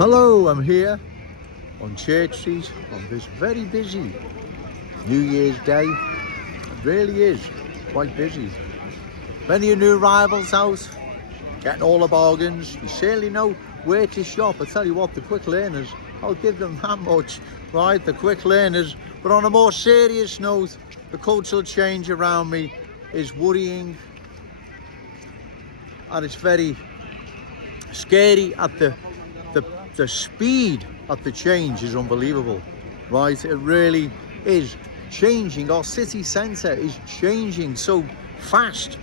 Hello, I'm here on Church Street on this very busy New Year's Day. It really is quite busy. Many new arrivals out, getting all the bargains. You certainly know where to shop. I tell you what, the quick learners, I'll give them that much, right? The quick learners. But on a more serious note, the cultural change around me is worrying, and it's very scary at the speed of the change is unbelievable, right? It really is changing. Our city centre is changing so fast,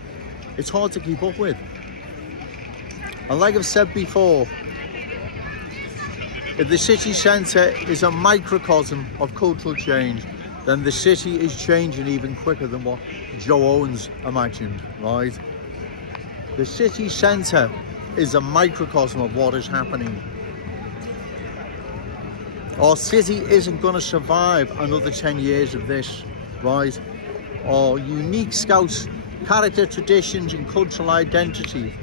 it's hard to keep up with. And like I've said before, if the city centre is a microcosm of cultural change, then the city is changing even quicker than what Joe Owens imagined, right? The city centre is a microcosm of what is happening. Our city isn't going to survive another 10 years of this, right? Our unique Scouse character, traditions and cultural identity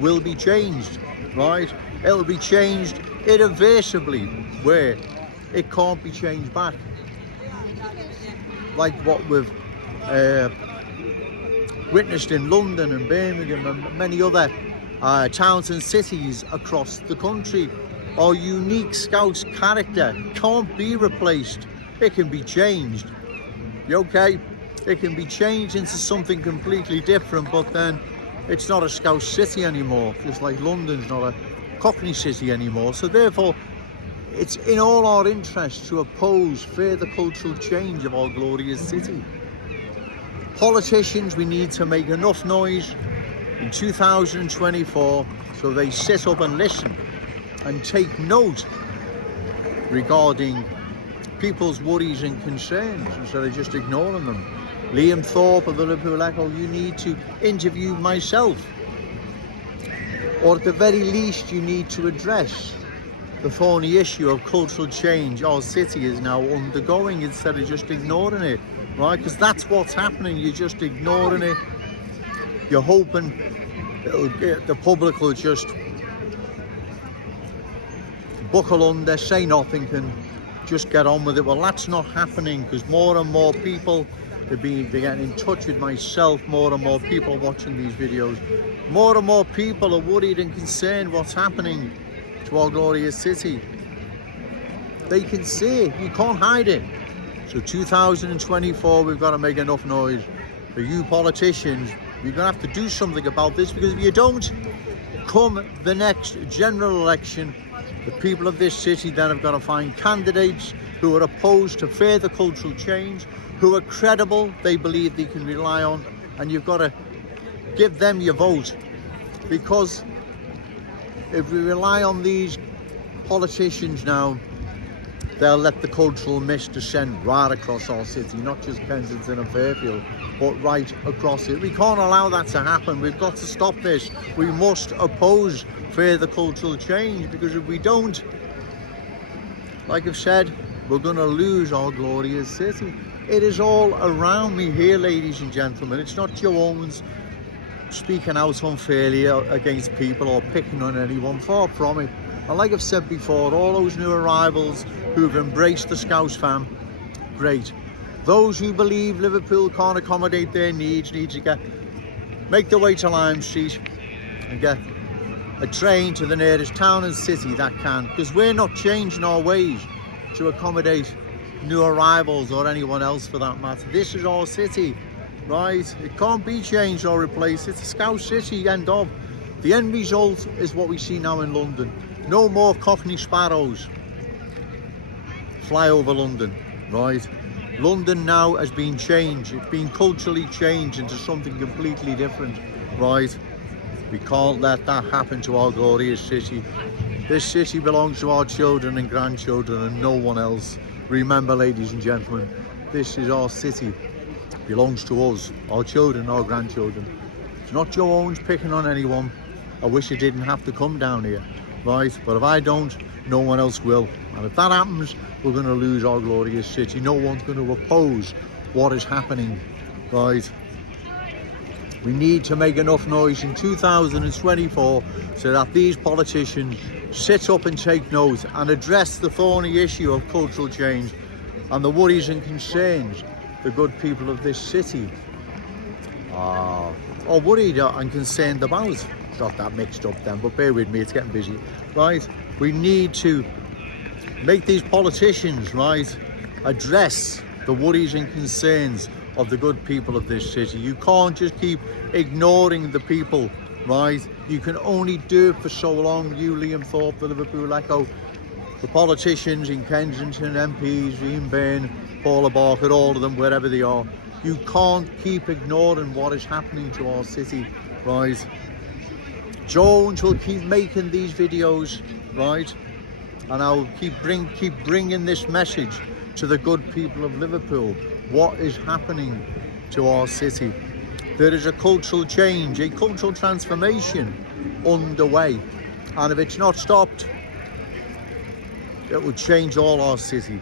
will be changed, right? It'll be changed irreversibly, where it can't be changed back. Like what we've witnessed in London and Birmingham and many other towns and cities across the country. Our unique Scouse character can't be replaced. It can be changed. Okay? It can be changed into something completely different, but then it's not a Scouse city anymore. Just like London's not a Cockney city anymore. So therefore, it's in all our interests to oppose further cultural change of our glorious city. Politicians, we need to make enough noise in 2024 so they sit up and listen and take note regarding people's worries and concerns instead of just ignoring them. Liam Thorpe of the Liverpool Echo, you need to interview myself, or at the very least you need to address the thorny issue of cultural change our city is now undergoing instead of just ignoring it, right? Because that's what's happening. You're just ignoring it. You're hoping the public will just buckle under, say nothing and just get on with it. Well, that's not happening, because more and more people they're getting in touch with myself, more and more people watching these videos, more and more people are worried and concerned what's happening to our glorious city. They can see it, you can't hide it. So 2024, we've got to make enough noise. For you politicians, you're going to have to do something about this, because if you don't, come the next general election, the people of this city then have got to find candidates who are opposed to further cultural change, who are credible, they believe they can rely on, and you've got to give them your vote. Because if we rely on these politicians now, they'll let the cultural mist descend right across our city, not just Kensington and Fairfield, but right across it. We can't allow that to happen. We've got to stop this. We must oppose further cultural change, because if we don't, like I've said, we're going to lose our glorious city. It is all around me here, ladies and gentlemen. It's not Joe Owens speaking out unfairly against people or picking on anyone, far from it. And like I've said before, all those new arrivals who've embraced the Scouse fam, great. Those who believe Liverpool can't accommodate their needs need to make their way to Lime Street and get a train to the nearest town and city that can, because we're not changing our ways to accommodate new arrivals or anyone else for that matter. This is our city, right? It can't be changed or replaced. It's a Scouse city, end of. The end result is what we see now in London. No more Cockney sparrows fly over London, right? London now has been changed. It's been culturally changed into something completely different, right? We can't let that happen to our glorious city. This city belongs to our children and grandchildren and no one else. Remember, ladies and gentlemen, this is our city. It belongs to us, our children, our grandchildren. It's not Joe Owens picking on anyone. I wish it didn't have to come down here, right? But if I don't, no one else will. And if that happens, we're going to lose our glorious city. No one's going to oppose what is happening, right? We need to make enough noise in 2024 so that these politicians sit up and take note and address the thorny issue of cultural change and the worries and concerns the good people of this city are worried and concerned about. Got that mixed up then, but bear with me, it's getting busy. Right, we need to make these politicians, right, address the worries and concerns of the good people of this city. You can't just keep ignoring the people, right? You can only do it for so long. You, Liam Thorpe, the Liverpool Echo, the politicians in Kensington, MPs, Ian Byrne, Paula Barker, all of them, wherever they are. You can't keep ignoring what is happening to our city, right? Jones will keep making these videos, right? And I'll keep bringing this message to the good people of Liverpool. What is happening to our city? There is a cultural change, a cultural transformation underway. And if it's not stopped, it will change all our city.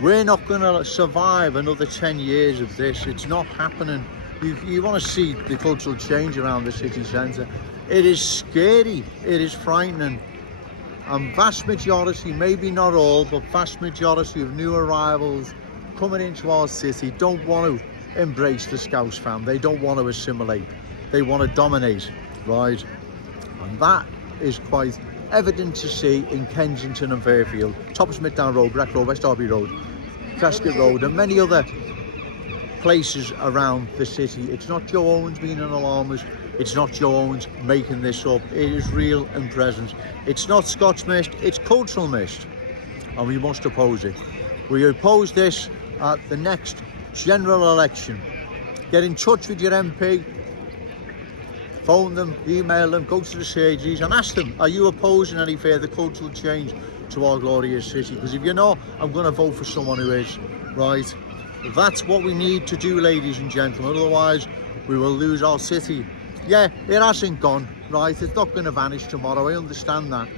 We're not going to survive another 10 years of this. It's not happening. You want to see the cultural change around the city centre. It is scary. It is frightening. And vast majority, maybe not all, but vast majority of new arrivals coming into our city don't want to embrace the Scouse fam. They don't want to assimilate. They want to dominate, right? And that is quite evident to see in Kensington and Fairfield, Top of Smithdown Road, Breck Road, West Derby Road, Casket Road, and many other places around the city. It's not Joe Owens being an alarmist. It's not Joe Owens making this up. It is real and present. It's not Scots mist, it's cultural mist. And we must oppose it. We oppose this at the next general election. Get in touch with your MP, phone them, email them, go to the surgeries and ask them, are you opposing any further cultural change to our glorious city? Because if you're not, I'm going to vote for someone who is, right? That's what we need to do, ladies and gentlemen. Otherwise, we will lose our city. Yeah, it hasn't gone, right? It's not going to vanish tomorrow. I understand that.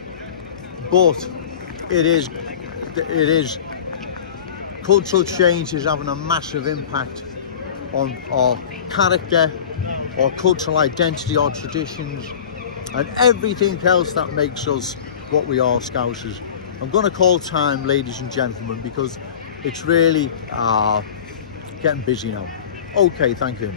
But it is cultural change is having a massive impact on our character, our cultural identity, our traditions, and everything else that makes us what we are, Scousers. I'm going to call time, ladies and gentlemen, because it's really getting busy now. Okay, thank you.